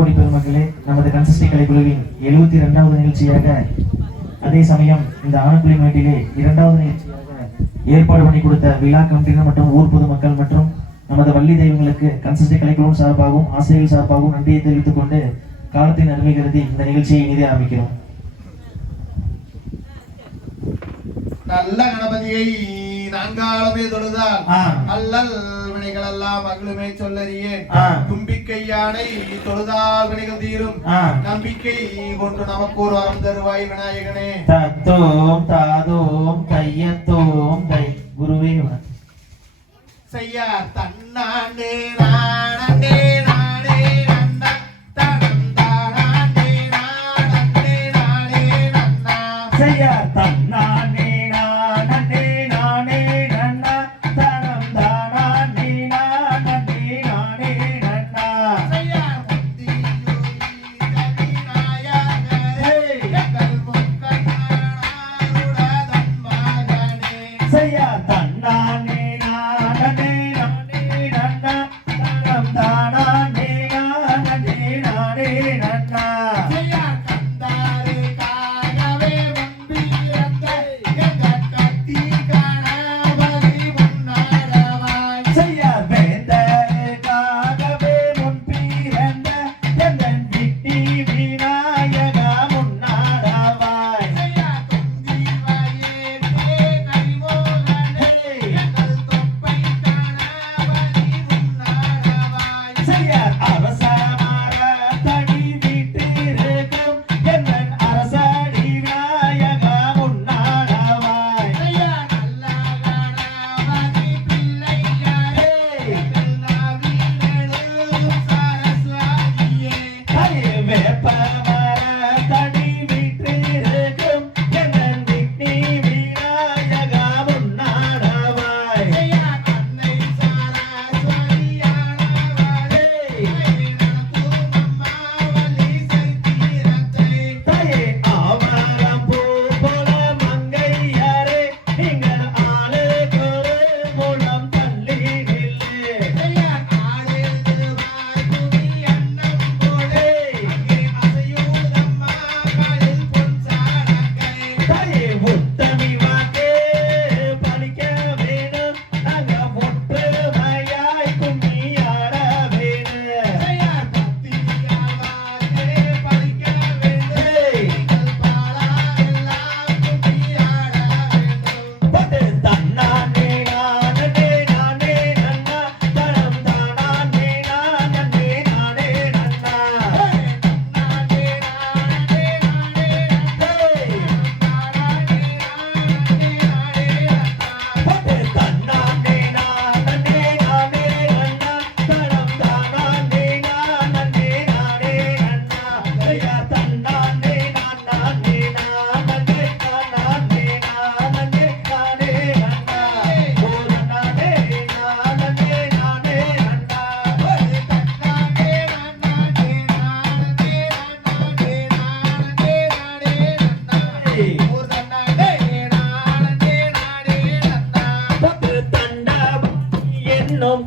கோடி பெருமக்களே, நமது கன்சிஸ்டி கலைக்குழுவின் 72வது நிகழ்ச்சியாக, அதே சமயம் இந்த ஆனக்குழி மேட்டிலே 2வது நிகழ்ச்சியாக ஏற்பாடு பண்ணி கொடுத்த விழா கமிட்டியினர் மற்றும் ஊர் பொதுமக்கள் மற்றும் நமது வள்ளி தெய்வங்களுக்கு கன்சிஸ்டி கலைக்குழுவின் சார்பாகவும் ஆசிரியர்கள் சார்பாகவும் நன்றியை தெரிவித்துக் கொண்டு காலத்தின் அருமை கருதி இந்த நிகழ்ச்சியை இனிதே ஆரம்பிக்கிறோம். நல்ல கணபதியை நான்காலமே தொழுதால் அல்லல் வினைகள் எல்லாம் மகளுமே சொல்லறியே. தும்பிக்கையானை தொழுதால் வினைகள் தீரும். நம்பிக்கை கொண்டு நமக்கு ஒரு வரம் தருவாய் விநாயகனே. தத்தோம் தாதோம் தையத்தோம் தை குருவே செய்ய தன்னானே நானே நானே நன்னா தனம் தானே நானே நானே நன்னா செய்ய தன்னானே நானே நானே நன்னா தனம் தானே நானே நானே நன்னா செய்ய முத்தியோகி கவிநாயகரே எங்கள் முக்கண்ணாருட தன்மகனே. செய்ய தன்னானே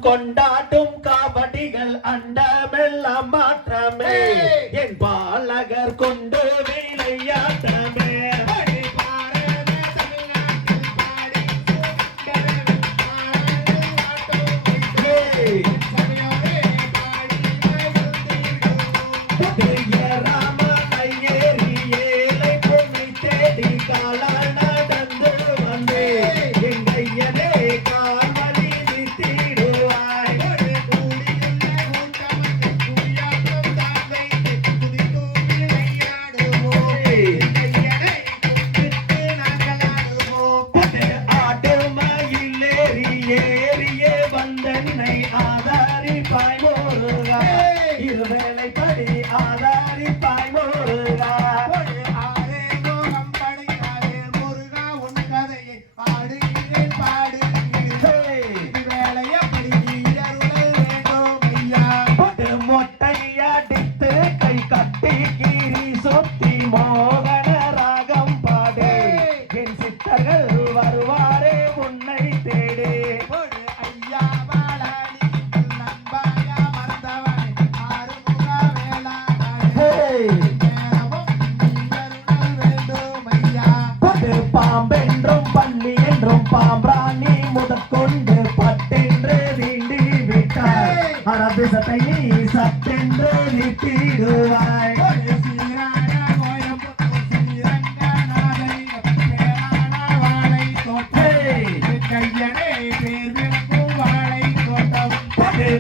கொண்டாட்டும் காவடிகள் அண்டமெல்லாம் மாற்றமே என் பாலகர் கொண்டு விளையாட்டமே. வேலைப்படி ஆதாரிப்பாய் முருகா. முருகா உன் கதையை ஆடுகிறேன் பாடுகிறேன். வேலையப்படி அருளல் வேண்டும் ஐயா. மொட்டையடித்து கை கட்டி கீரி சொத்தி மோகன ராகம் பாடு. என் சித்தர்கள் வருவாரே உன்னை தேடி. ஐயா பாலாடி நண்பாயா மறந்தவன் ஆறுமுக வேளா. சாம்பிராணி முதற்கொண்டு பட்டென்று தீண்டி விட்டாய் அரபு சட்டை நீ சட்டென்று நிட்டிடுவாய் ஒரு சீரான கோயம்புத்தூர் ஸ்ரீரங்கநாதை பேரான வாழை தோட்டம் கையனே பேர் விளக்கும் வாழை தோட்டம்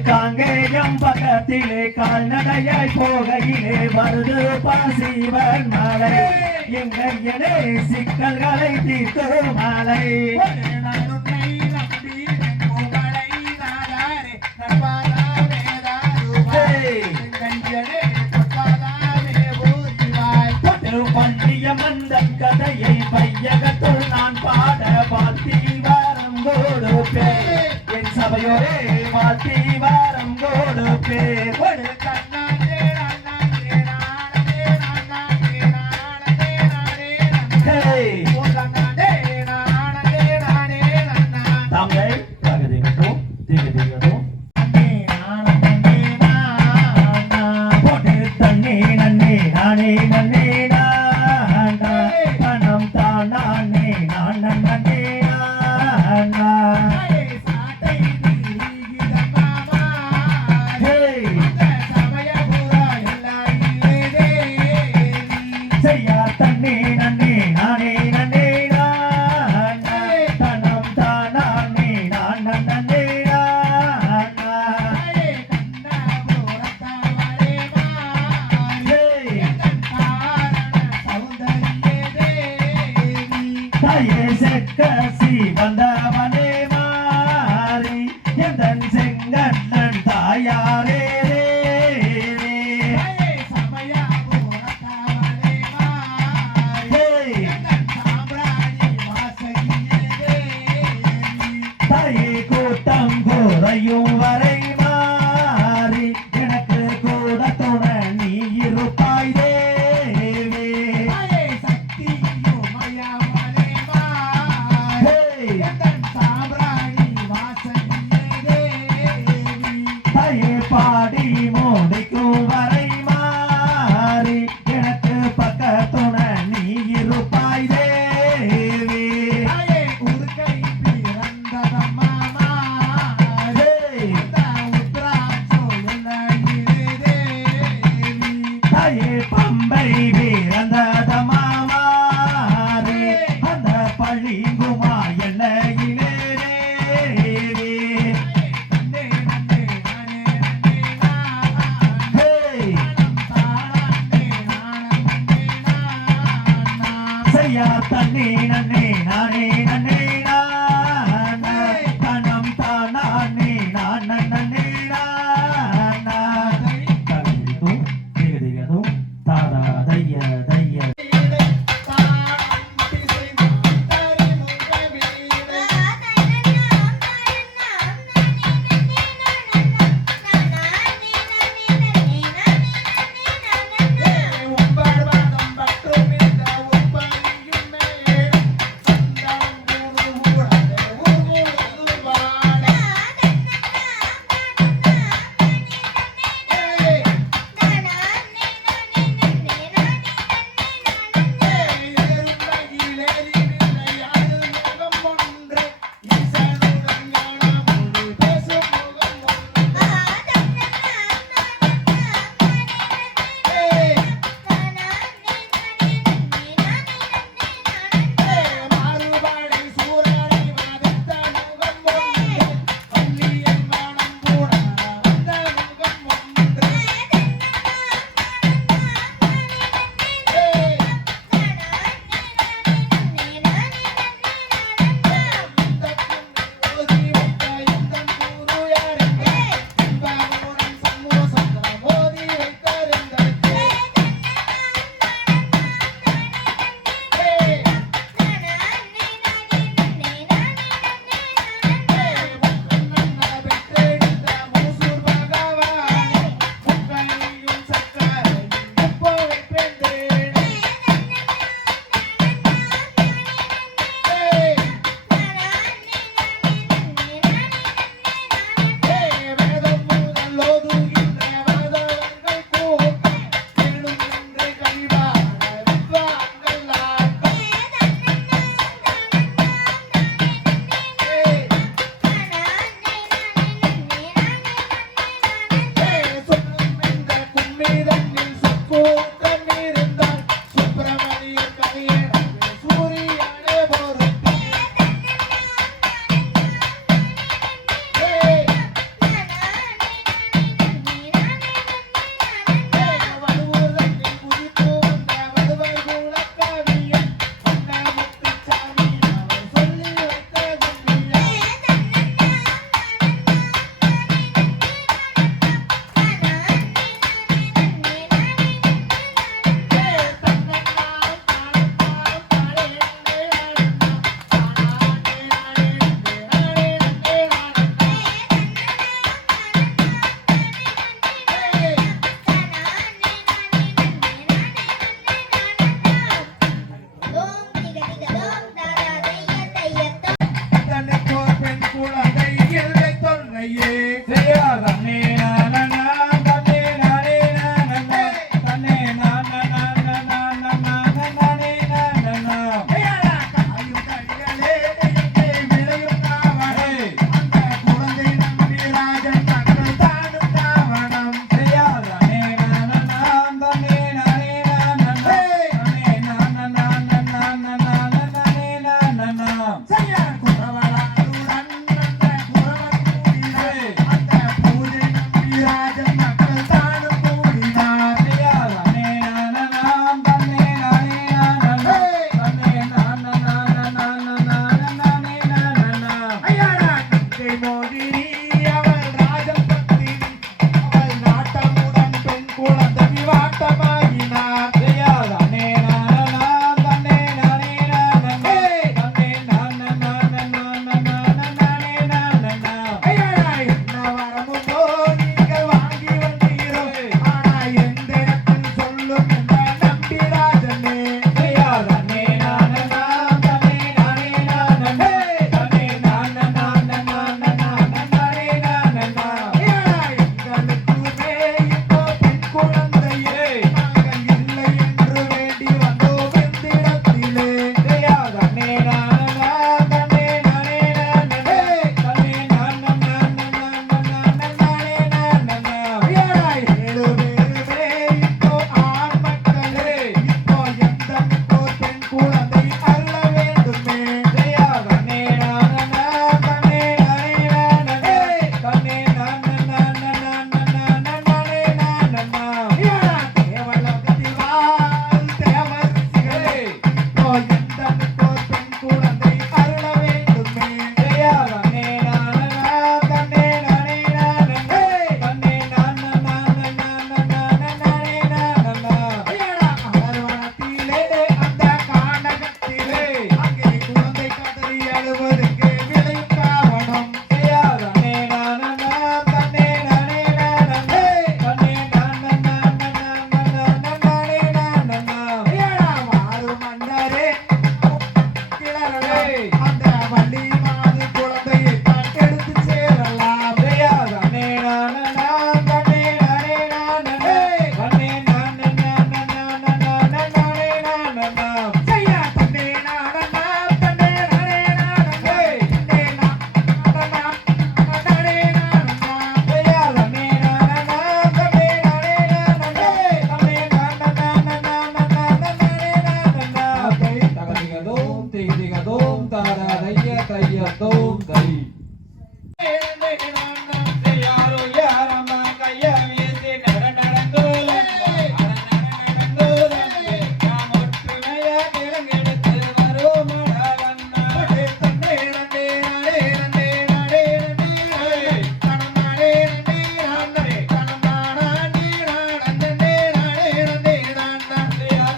காங்கேயம் பக்கத்திலே கால்நடையாய் போகையிலே வருது பாசிவன் மலை எங்கையனே சிக்கல்களை தீர்த்து மலை ஒரு நன்னுன்னை நம்பி உங்களை நாடாரே நட்பாதா வேதாருவாய் கையனே நட்பாதாவே ஊரிவாய் பண்டிய மந்தன் கதையை பையகத்துள் நான் பாட வாழ்த்தி வாரம் கொடுப்பே என் சபையோரே வாழ்த்தி வாரம் கொடுப்பே ஒரு கண்ணாண்டே நானே நானே நானே நானே நானே ஒரு கண்ணாண்டே நானே நானே நானே தமிழை பகுதிகட்டும் திகதிகட்டும் போட்டு தண்ணி நன்னே நானே நன்னே நானா பணம் தான் நானே நான் நன்னே நானா செய்யா தண்ணி நன்னே நானே நன்னே நானா பணம் தான் நானே நான் நன்னே நானா தாயே செக்கசி வந்தவனே மாறி எந்தன் செங்கண்ணன் தாயாரே தாயே கூட்டம் குறையும் வரை மாறி எனக்கு கூட துணை நீ இருப்பாய் தேவி ஆட்டமாகினார் தன்னே நானா தன்னே நானே நானே தன்னே நானா நானே நானே ஐயா என்ன வரமுண்டோ நீங்கள் வாங்கி வந்தீரோ ஆனா எந்த இடத்தில் சொல்லும் என்ற நம்பிராஜனே ஐயா தன்னே நானா தன்னே நானே நானே தன்னே நானா நானே நானே ஐயா எங்களுக்குமே இப்போ பெண் குழந்தையே நாங்கள் இல்லை என்று வேண்டி வந்தோம் எந்திடத்திலே ஐயா தன்னே நானா தன்னே நானே நானே தன்னே நானா நானே நானே ஐயா 7 பேருமே இப்போ ஆண் மக்களே இப்போ எந்த ஓர் பெண் குழந்தை அல்ல வேண்டுமே ஐயா தன்னே நானா தன்னே நானே நானே தன்னே நானா நானே நானே ஐயா தேவலோகத்தில் வாழ் தேவரிசிகளே இப்போ எந்த ஓர் பெண் குழந்தை அல்ல வேண்டுமே ஐயா தன்னே நானா தன்னே நானே நானே தன்னே நானா நானே நானே ஐயா அரவணத்திலே அந்த கானகத்திலே அங்கே குழந்தை கதறி அழுவதற்கு விளையும் காரணம் ஐயா தன்னே நானா தன்னே நானே நானே தன்னே நானா நானே நானே ஐயா வாரு மன்னரே கிளறலே அந்த வள்ளி மாது குழந்தையை தான் எடுத்து சேரலாம் ஐயா தன்னே நானா தன்னே நானே நானே தன்னே நானா நானே நானே ஐயா தன்னே நானா தன்னே நானே நானே தன்னே நானா நானே நானே ஐயா தன்னே நானா தன்னே நானே நானே தன்னே நானா நானே தகதிகதோம் திகதிகதோம் தாராதைய தையதோம் தை யாரோ யாரம்மா கைய வீசி நடந்தோல நாம் ஒற்றுமைய கிழங்கெடுத்து வருவோமடா வண்ணா தன்னே நன்னே நாடே நன்னே நாடே நன்னே தனம் நாடே நன்னே நாடே தனம் நாடா நீ நாடே நாடே நன்னே நாடா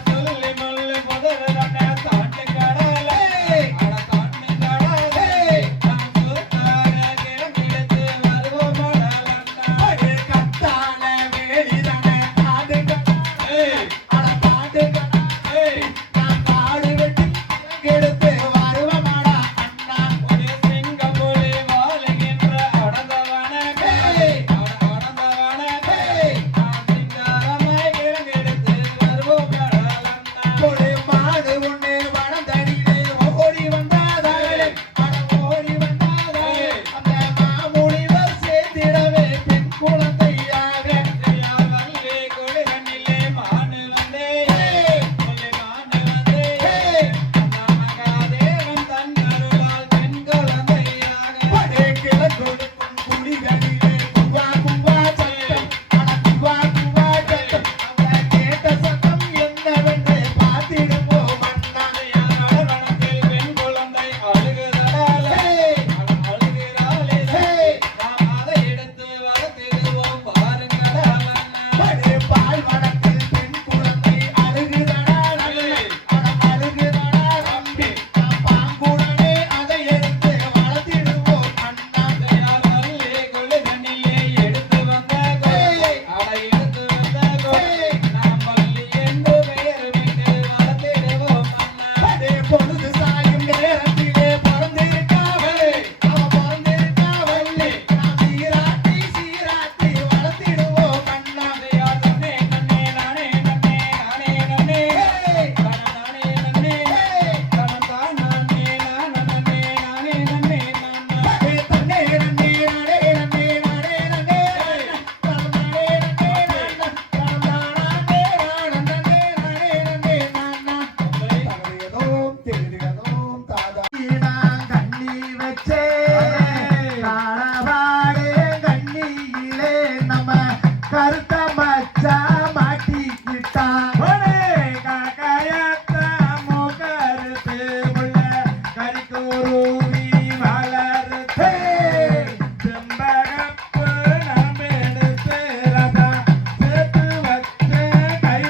சொல்லி முள்ளு முதல் தன்னை தாண்டி கடலே அட தாண்டி கடலே நாம் சுத்தான கிழங்கெடுத்து வருவோமடா வண்ணா கத்தான வேலிதானே ஆடு கடலே அட பாடு கடலே நாம் காடு வெட்டி கிழங்கெடுத்து வருவோமடா அண்ணா ஒரு சிங்கம் புலி வாழுகின்ற அடந்தவனே அடந்தவனே நாம் சிங்காரமாய் கிழங்கெடுத்து வருவோமடா அண்ணா ஒரு மாடு ஒண்ணு வனந்தடியிலே ஓடி வந்தாதாலே அட ஓடி வந்தாதாலே அந்த மாமுனிவர் சேர்ந்திடவே பெண் குழந்தையாக வல்லே குளிரனிலே மானு வந்தே முல்லை மானு வந்தே மகாதேவன் தன் அருளால் பெண் குழந்தையாக படே கிழக்கொடுக்கும் குடிகளிலே குவா குவா சத்தம் அட குவா குவா சத்தம் அவளை கேட்ட சத்தம் என்னவென்று பார்த்திடுவோம் அண்ணா அரவணத்தில் பெண் குழந்தை அழுகுதடாலே அழுகிறாளே நாம் அதை எடுத்து வளர்த்திடுவோம் பாருங்கடா அண்ணா பால் வனத்தில் பெண் குழந்தை அழுகுதடாலே அழுகுதடா தம்பி நாம் பாங்குடனே அதை எடுத்து வளர்த்திடுவோம் அண்ணா வல்லே குளிரனிலே எடுத்து வந்த கோலை அதை எடுத்து வந்த கோலை நாம் வள்ளி என்று பெயர் வைத்து வளர்த்திடுவோம் அண்ணா பொழுது சாயும் நேரத்திலே பிறந்திருக்காவலே அவ பிறந்திருக்காவல்லே நாம் சீராட்டி சீராட்டி வளர்த்திடுவோம் அண்ணா தன்னே நன்னே நானே நன்னே நானே நன்னே தன நானே நன்னே தன தான் நானே நானே நானே நன்னே நானா தன்னே நன்னே நானே நன்னே நானே நன்னே தன நானே நன்னே நானா தன நானே நானே நன்னே நானா தகதிகதோம் திகதிகதோம் தாதா நான் கண்ணி வச்சே காணவாடே கண்ணியிலே நம்ம கருத்த மச்சா மாட்டிக்கிட்டான் காக்காயத்த மூக்கருத்து உள்ள கரிக்கூருவி வளருத்தே செம்பகப்பு நாம் எடுத்து ரதா சேர்த்து வச்ச கை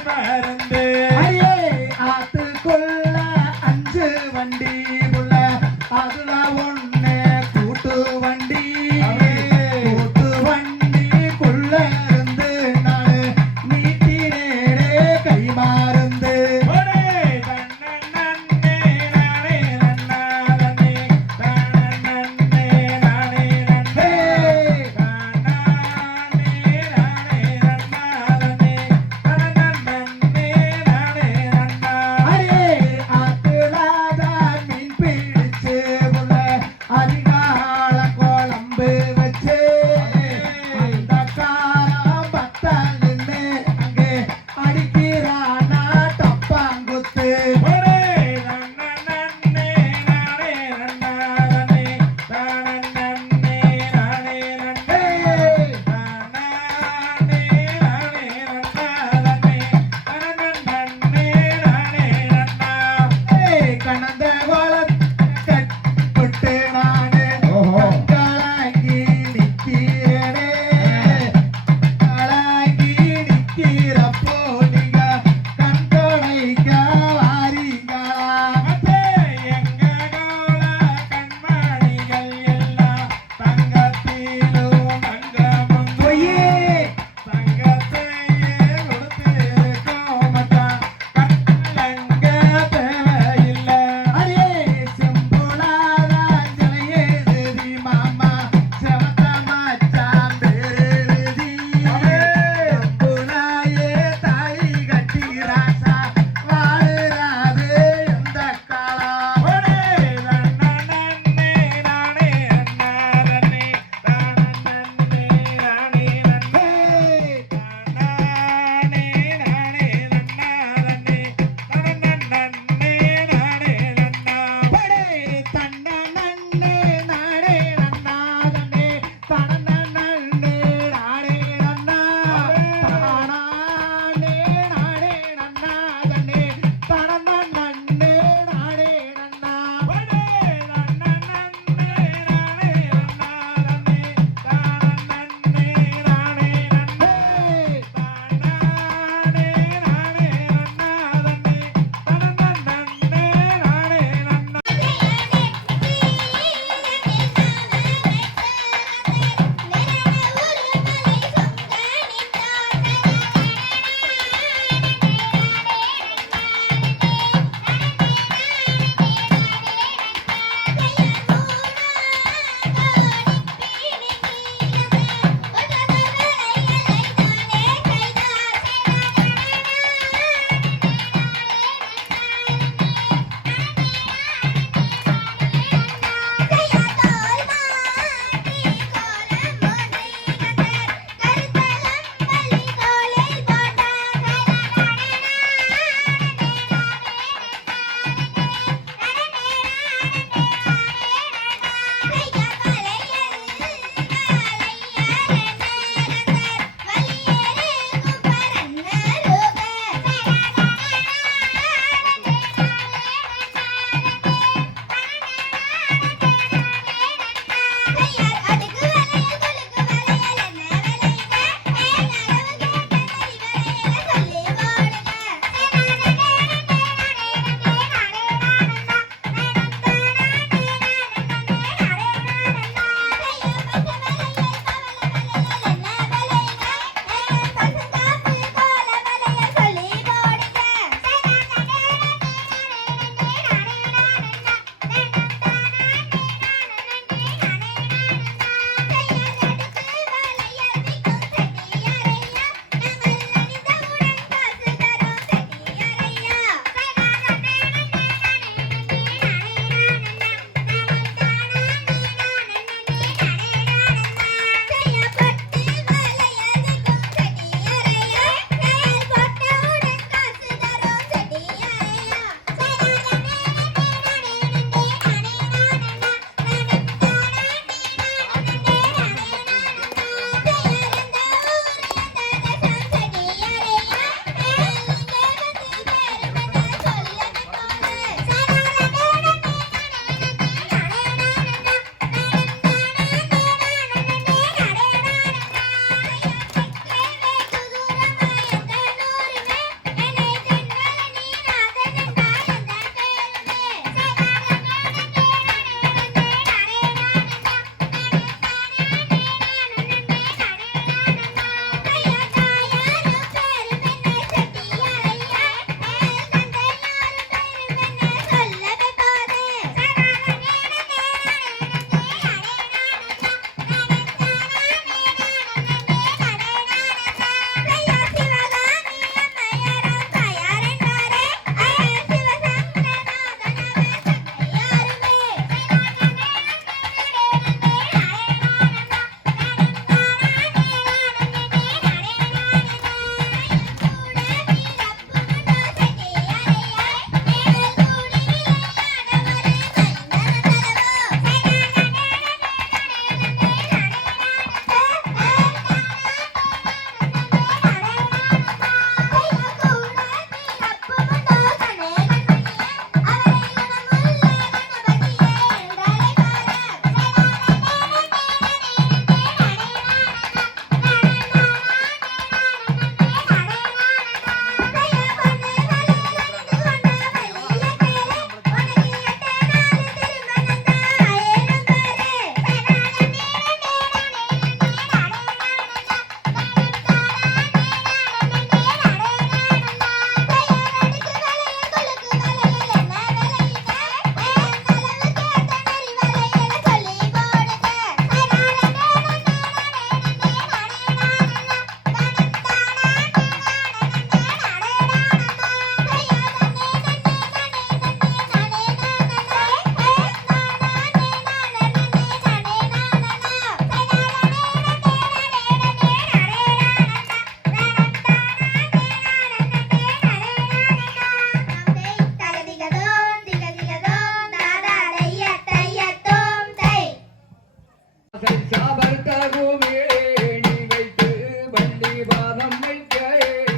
ஆசனம் வைக்க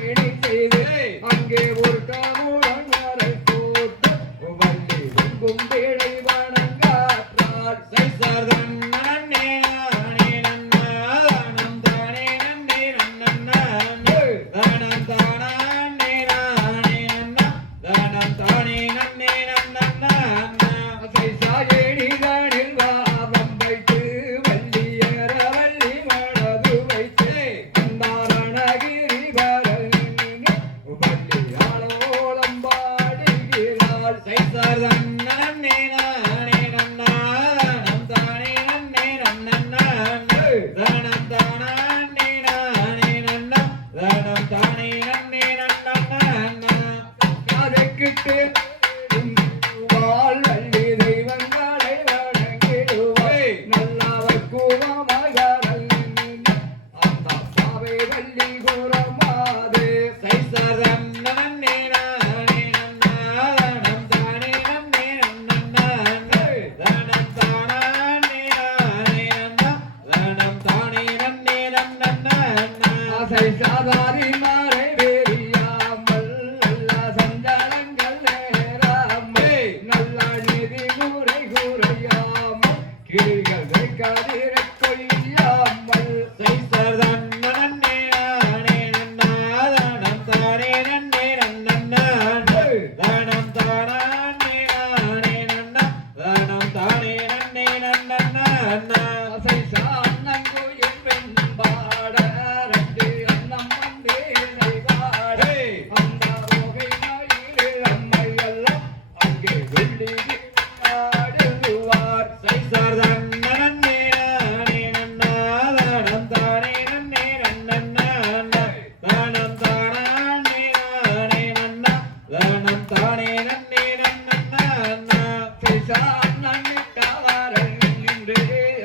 இணை செய்து அங்கே ஒரு காமுடன் வரை போட்டு வள்ளி எங்கும் வேளை வணங்காற்றாள் சைசர்தன் நன்னே நானே நன்னா தானம் தானே நன்னே நன்னன்னா தானம் தானே நானே நன்னா தானம் தானே நன்னே நன்னன்னா சைசாயேடிகளில் வாரம் வைத்து வள்ளியர வள்ளி மனது வைத்து அந்தாரணகிரி வரலின் வள்ளி ஆளோளம் பாடுகிறாள் சைசர்தன் நன்னே நானே நன்னா தானம் தானே நன்னே நன்னன்னா தானம் தானே நானே நன்னா தானம் தானே நன்னே நன்னன்னா காதைக்கிட்டு வாழ் வள்ளி தெய்வங்களை வணங்கிடுவாய் நல்லவர் கூவமகரல் அந்த பாவை வள்ளி குரமாதே சைசர்தன் நன்னே நானே நன்னா தானம் தானே நன்னே நன்னன்னா தானம் தானே நானே நன்னா தானம் தானே நன்னே நன்னன்னா ஆசை சாதாரி மாறை வேறியாமல் நல்ல சஞ்சலங்கள் நேராமல் நல்ல நிதி முறை குறையாமல் கிளிகள் கதிரை கொய்யாமல் சைசர்தன் நன்னே நானே நன்னா தானம் தானே நன்னே நன்னன்னா தானம் தானே நானே நன்னா தானம் தானே நன்னே நன்னன்னா ஆசை சாண்ணங்குயில் வெண்பாட ரெண்டு அன்னம் வந்தே நைவாட அந்த ரோகை மயிலில் அம்மையெல்லாம் அங்கே வெள்ளி ஆடுவார் சைசர்தன் நன்னே நானே நன்னா தானம் தானே நன்னே நன்னன்னா தானம் தானே நானே நன்னா தானம் தானே நன்னே நன்னன்னா சாண்ணன்னிட்டவரன் நின்று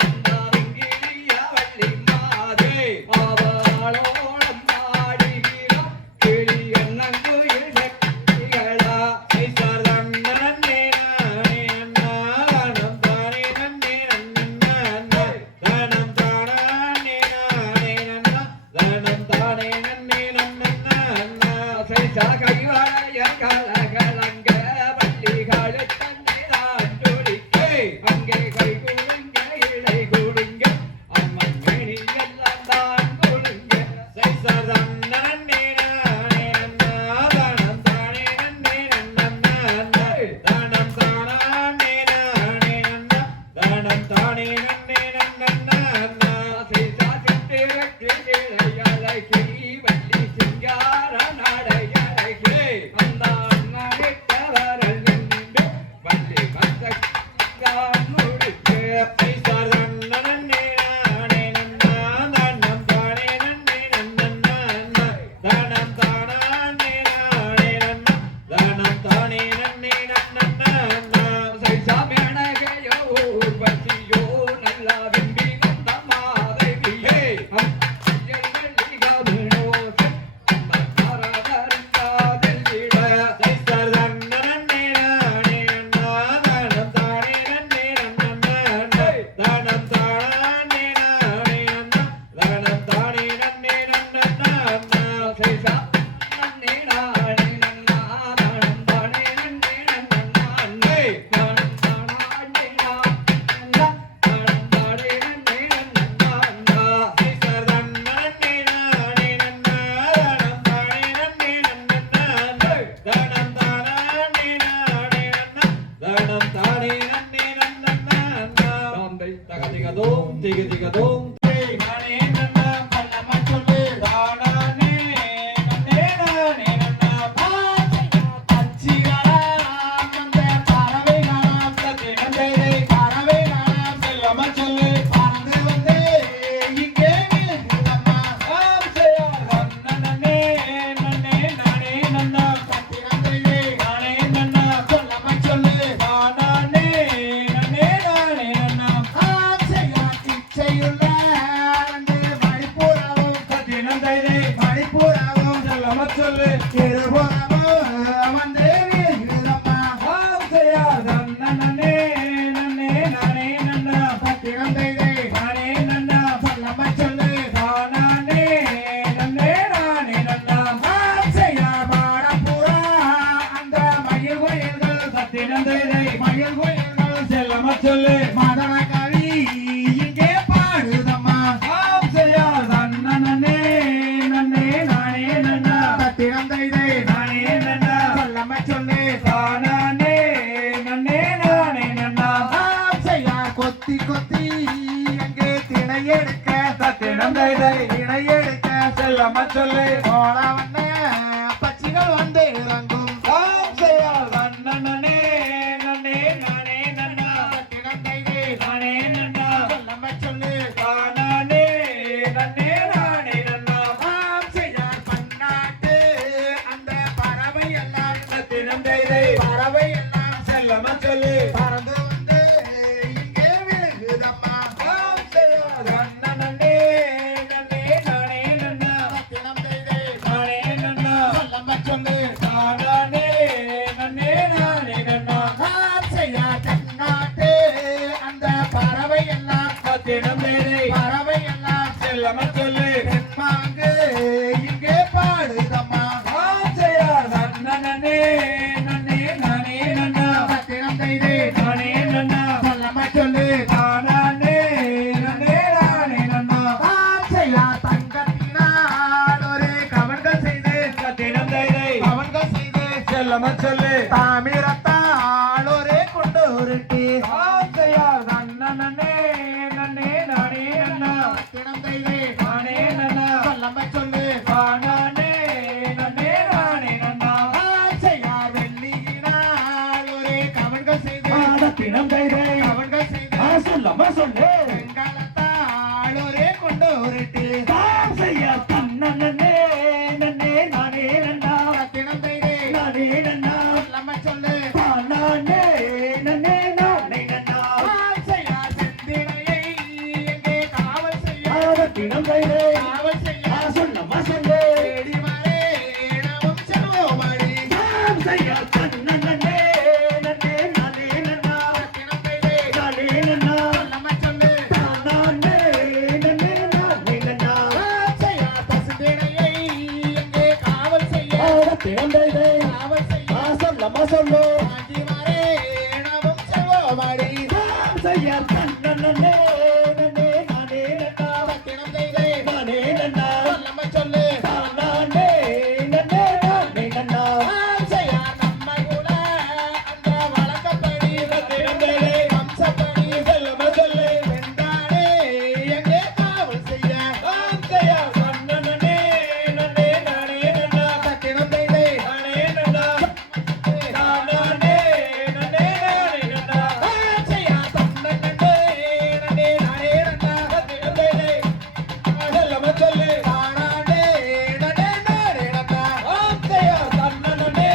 அந்தாரங்கிரிய வள்ளி மாதே அவளோளம் பாடுகிறார் கிளி அண்ணங்குயில் சக்திகளா சைசர்தன் நன்னே நானே நன்னா தானம் தானே நன்னே நன்னன்னா தானம் தானே நானே நன்னா தானம் தானே நன்னே நன்னன்னா சைசா கைவளைய கலகலங்க வள்ளிகள் தன்னை தான் துடிக்க அங்கே கை குலுங்க இலை குலுங்க அம்மன் மணி எல்லாம் தான் குலுங்க சைசர்தன் நன்னே நானே நன்னா தானம் தானே நன்னே நன்னன்னா தானம் தானே நானே நன்னா தானம் தானே நன்னே நன்னன்னா சைசா சித்திரக்கு இளையழகி வள்ளி சிங்கார நடையழகி அந்த அண்ணனிட்டவரல் நின்று வள்ளி மசக்கான் முடிக்க சைசர்தன் நன்னே நானே நன்னா தானம் தானே நன்னே நன்னன்னா தானம் தானே நானே நன்னா தானம் தானே நன்னே நன்னன்னா சைசா மேனகையோ ஊர்வசியோ நல்லா விம்பி வந்த மாதவியே சைசர்தன் நன்னே நானே நன்னா தானம் தானே நன்னே நன்னன்னா தானம் தானே நானே நன்னா தானம் தானே நன்னே நன்னன்னா சைசர்தன் நன்னே நானே நன்னா தானம் தானே நன்னே நன்னன்னா தானம் தானே நானே நன்னா தானம் தானே நன்னே நன்னன்னா தகதிகதோம் திகதிகதோம் நானே நன்னா பல்லம சொல்லு தானானே நன்னே நானே நன்னா செல்லம சொல்லு நன்னே நன்னே நானே நன்னா நானே நன்னா சொல்லு தானானே நன்னே நானே நன்னா செல்லம சொல்லு நன்னே நன்னே நானே நன்னா நானே நன்னா தானானே நன்னே தை இணையெடுக்க செல்லம்மா சொல்லு போல வண்ண பச்சிகள் வந்து இறங்கும் தாம் செய்யார் நன்னே நன்னே நானே நன்னா பட்டினம் தைதே நானே நன்னா சொல்லம்ம சொல்லு தானே நன்னே நானே நன்னா ஆம் செய்யார் பன்னாட்டு அந்த பறவை எல்லாம் தினம் தைதை பறவை எல்லாம் செல்லம்மா சொல்லு பறந்து வந்து இங்கே விழுகுதம்மா தாம் செய்யார் நன்னே நன்னே நானே நன்னா பட்டினம் தைதே நானே நன்னா சொல்லம்ம சொல்லு தானே நன்னே நானே நன்னா ஆம் செய்யார் தென்னாட்டு அந்த பறவை எல்லாம் தினம் தைதை பறவை எல்லாம் செல்லம்மா சொல்லு தென்மாங்கு இங்கே பாடுதம்மா தாம் செய்யார் நன்னே நன்னே நானே நன்னா பட்டினம் தைதே நானே நன்னா சொல்லம்ம சொல்லு தானே நன்னே நானே நன்னா ஆம் செய்யார் தங்கத்தினால் ஒரு கவன்கள் செய்து தினம் தைதை கவன்கள் செய்து செல்லம்மா சொல்லு தாமிரத்தால் ஒரு கொண்டு உருட்டி ஆசையார் நன்னே நன்னே நானே நன்னா பட்டினம் தைதே நானே நன்னா சொல்லம்ம சொல்லு தானே நன்னே நானே நன்னா ஆம் செய்யார் வெள்ளியினால் ஒரு கவன்கள் செய்து தினம் தைதை கவன்கள் செய்து சொல்லம்மா சொல்லு வெண்கலத்தால் ஒரு கொண்டு உருட்டி ஆசையார் நன்னே நன்னே நானே நன்னா பட்டினம் தைதே நானே நன்னா சொல்லம்ம சொல்லு தானே நன்னே நானே நன்னா ஆம் செய்யார் செந்தினையை எங்கே காவல் செய்ய தினம் தைதை காவல் செய்ய சொல்லம்மா சொல்லு தேடி வரேனவும் செல்வோமடி ஆசையார் நன்னே நன்னே நானே நன்னா பட்டினம் தைதே நானே நன்னா சொல்லம்ம சொல்லு தானே நன்னே நானே நன்னா ஆம் செய்யார் பசுந்தினையை எங்கே காவல் செய்ய தினம் தைதை காவல் செய்ய சொல்லம்மா சொல்லு தாண்டி வரேனவும் செல்வோமடி ஆசையார் நன்னே நன்னே நானே நன்னா பட்டினம் தைதே நானே நன்னா சொல்லம்ம சொல்லு தானே நன்னே நானே நன்னா ஆம் செய்யார் நம்ம குல அந்த வழக்கப்படி தினம் தைதை வம்சப்படி சொல்லம்மா சொல்லு வென்றாடே எங்கே காவல் செய்ய ஆசையார் நன்னே நன்னே நானே நன்னா பட்டினம் தைதே நானே நன்னா தானே நன்னே நானே நன்னா ஆம் செய்யார் தன்னன்னே நன்னே நானே நன்னா தினம் தைதை சொல்லம்மா சொல்லு தானாடே நன்னே நானே நன்னா ஆசையார் நன்னே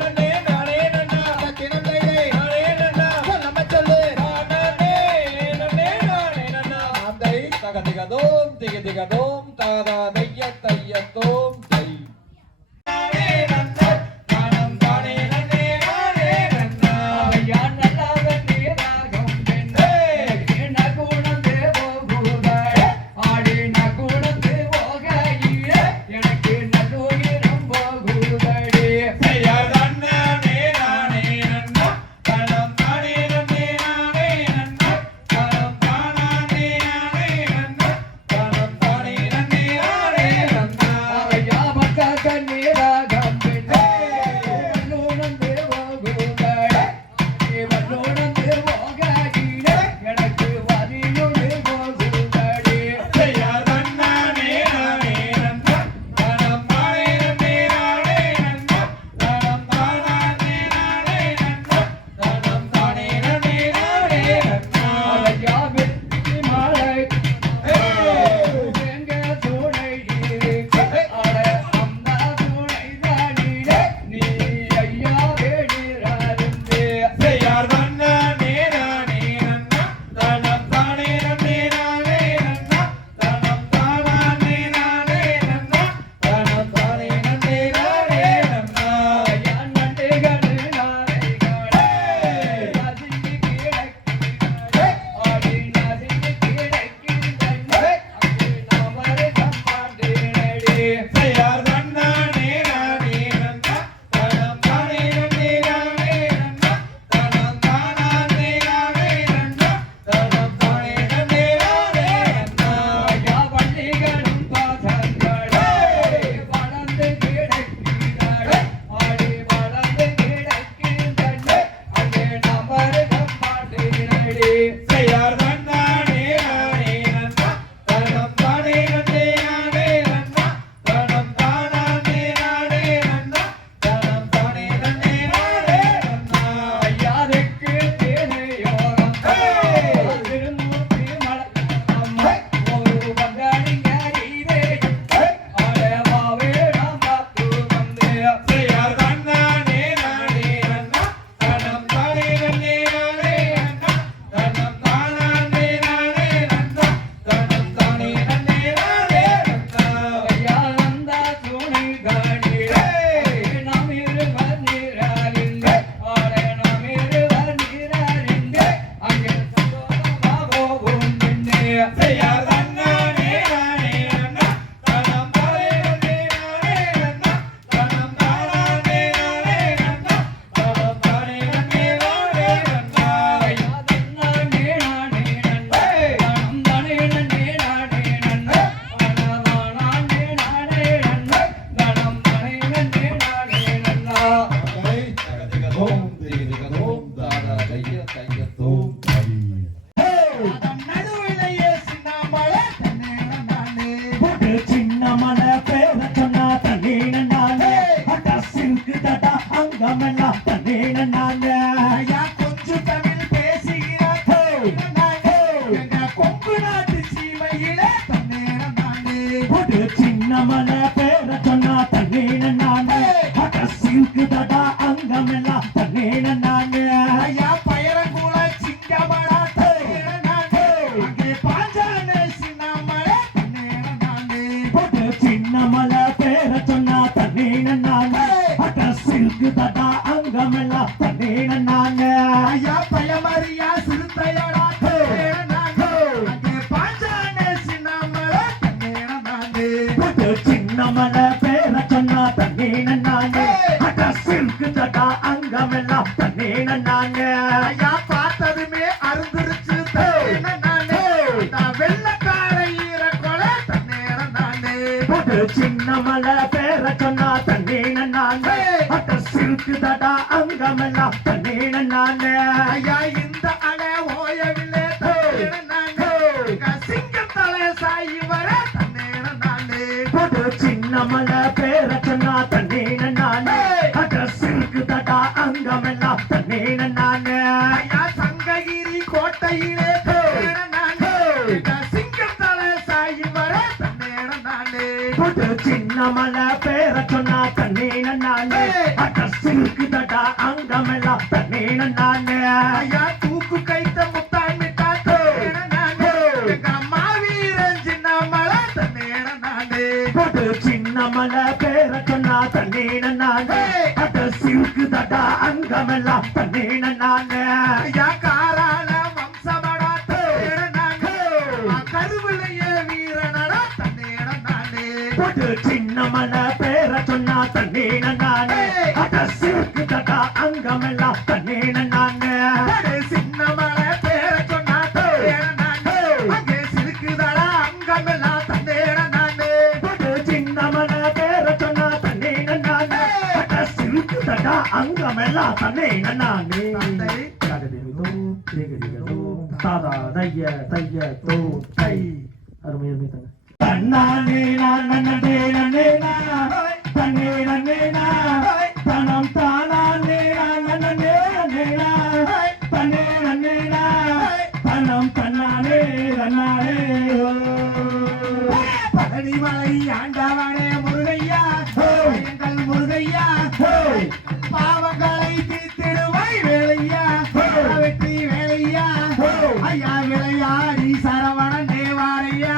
நன்னே நானே நன்னா பட்டினம் தைதே நானே நன்னா சொல்லம்ம சொல்லு தானே நன்னே நானே நன்னா ஆந்தை தகதிகதோம் திகதிகதோம் தாதா தைய தையத்தோம் தை நானே நன்னா தானம் தானே நன்னே நானே நன்னா யான் நல்லாத நீராகம் வென்றே நகுணந்தே போகுதாய் ஆடி நகுணந்தே போகையிலே எனக்கு நகுயிரம் போகுதடி செய்யார் நன்னே நானே நன்னா தானம் தானே நன்னே நானே நன்னா தானம் தானே நானே நன்னா தானம் தானே நன்னே நானே கணிரே நாம் இருவர் நீராறிந்தே ஆடே நாம் இருவர் நீராறிந்தே அங்கே சந்தோஷமா போகும் பின்னே செய்யார் தன்னானே நானே நன்னா தனம் தானே நானே நன்னா தனம் தானே நானே நன்னா தனம் தானே நானே நன்னா ஐயா தன்னானே நானே நன்னா தனம் தானே நானே நானே நன்னா தனமானே நானே நன்னா தனம் தானே நானே நானே நன்னா திகதிகதோம் திகதிகதோம் தாதா தைய தையத்தோம் அதன் நடுவிலேயே சின்னமலை தன்னேன நானே போட்டு சின்ன மலை பேர சொன்னா தன்னேன நானே அட சில்கு தடா அங்கமெல்லாம் தன்னேன நானே ஐயா கொஞ்சம் தமிழ் பேசுகிறேன் நானே எங்க கொங்கு நாட்டு சீமையிலே தன்னேன நானே போட்டு சின்ன மலை பேர சொன்னா தன்னேன நானே அட சில்கு தடா அங்கமெல்லாம் தன்னேன நானே ஐயா பயரங்குல சிங்கமடா தன்னேன நானே அங்கே பாஞ்சானே சின்னமலை தன்னேன நானே போட்டு சின்ன மலை பேர சொன்னா தன்னேன நானே அட சில்கு தடா அங்கமெல்லாம் தன்னேன நானே ஐயா பயமறியா சிறுத்தையடா தன்னேன நானே அங்கே பாஞ்சானே சின்னமலை தன்னேன நானே போட்டு சின்ன மலை பேர சொன்னா தன்னேன நானே அட சில்கு தடா அங்கமெல்லாம் தன்னேன நானே ஐயா பார்த்ததுமே அருந்துருச்சு தன்னேன நானே நான் வெள்ளக்கார ஈர கொலை தன்னேன நானே போட்டு சின்ன மலை பேர சொன்னா தன்னேன நானே அட சில்கு தடா அங்கமெல்லாம் தன்னேன நானே ஐயா இந்த அலை ஓயவில்லை தன்னேன நானே சிங்கத்தலை சாயி வர தன்னேன நானே போட்டு சின்ன மலை பேர சொன்னா தன்னேன நானே அட சில்கு தடா அங்கமெல்லாம் தன்னேன நானே ஐயா சங்ககிரி கோட்டையிலே தன்னேன நானே சிங்கத்தலை சாயி வர தன்னேன நானே போட்டு சின்ன மலை பேர சொன்னா தன்னேன நானே அட சில்கு தடா அங்கமெல்லாம் தன்னேன நானே ஐயா தூக்கு கைத்த முத்தாமிட்டா தன்னேன நானே மாவீரன் சின்னமலை தன்னேன நானே போட்டு சின்ன மலை பேர சொன்னா தன்னேன நானே அட சில்கு தடா அங்கமெல்லாம் தன்னேன நானே ஐயா காராள வம்சமடா தன்னேன நானே கருவிலையே வீரனடா தன்னேன நானே போட்டு சின்ன மலை பேர சொன்னா தன்னேன நானே அட சில்கு தடா அங்கமெல்லாம் தன்னேன நானே சின்னமலை பேர சொன்னா தன்னேன நானே அங்கே சிறுக்குதடா அங்கமெல்லாம் தன்னேன நானே போட்டு சின்ன மலை பேர சொன்னா தன்னேன நானே அட சில்கு தடா அங்கமெல்லாம் தன்னேன நானே தந்தை. தாதா தைய தைய தோ தை அருமை அருமை தங்க தன்னானே நான் நன்னே நன்னே தன்னே நன்னே தனம் தானானே நான் நன்னே நன்னே தன்னே நன்னே தனம் தன்னானே நன்னானே பழனிமலை ஆண்டவனே முருகையா எங்கள் முருகையா பாவங்களை தீர்த்திடுவாய் வேலையா வெற்றி வேலையா ஐயா விளையாடி சரவணன் தேவாரையா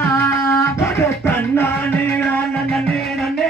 தன்னானே நான் நன்னே நன்னே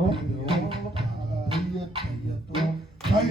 தையத்தோ தையத்தோ தை